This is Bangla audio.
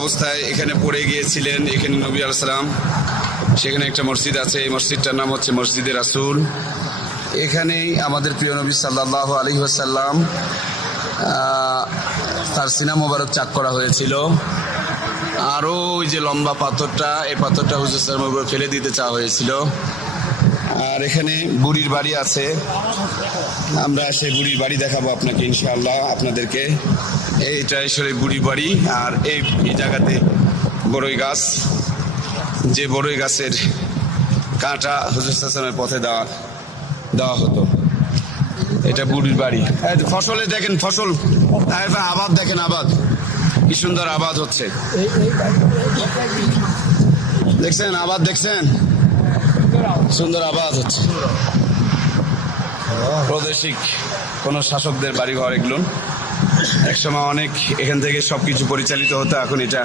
অবস্থায় এখানে পড়ে গিয়েছিলেন। এখানে নবী আলাইহিস সালাম, সেখানে একটা মসজিদ আছে, এই মসজিদটার নাম হচ্ছে মসজিদে রাসূল। এখানেই আমাদের প্রিয় নবী সাল্লাল্লাহু আলাইহি ওয়াসাল্লাম তার সিনা মোবারক চাক করা হয়েছিল। আরও ওই যে লম্বা পাথরটা, এই পাথরটা হুজুর সাল্লাল্লাহু আলাইহি ওয়াসাল্লামের উপর ফেলে দিতে চাওয়া হয়েছিল। আর এখানে বুড়ির বাড়ি আছে, আমরা সেই বুড়ির বাড়ি দেখাবো আপনাকে ইনশাআল্লাহ আপনাদেরকে। এইটা সেই বুড়ির বাড়ি। আর এই জায়গাতে বড়ই গাছ, যে বড়ই গাছের কাঁটা হুজুর সাল্লাল্লাহু আলাইহি ওয়াসাল্লামের পথে দেওয়া হতো। এটা বুড়ির বাড়ি। ফসলে দেখেন, ফসল আবাদ দেখেন, আবাদ কি সুন্দর আবাদ হচ্ছে, দেখছেন আবাদ, দেখছেন সুন্দর আবাদ হচ্ছে। প্রাদেশিক কোন শাসকদের বাড়িঘর এগুলো। একসময় অনেক এখান থেকে সবকিছু পরিচালিত হতো, এখন এটা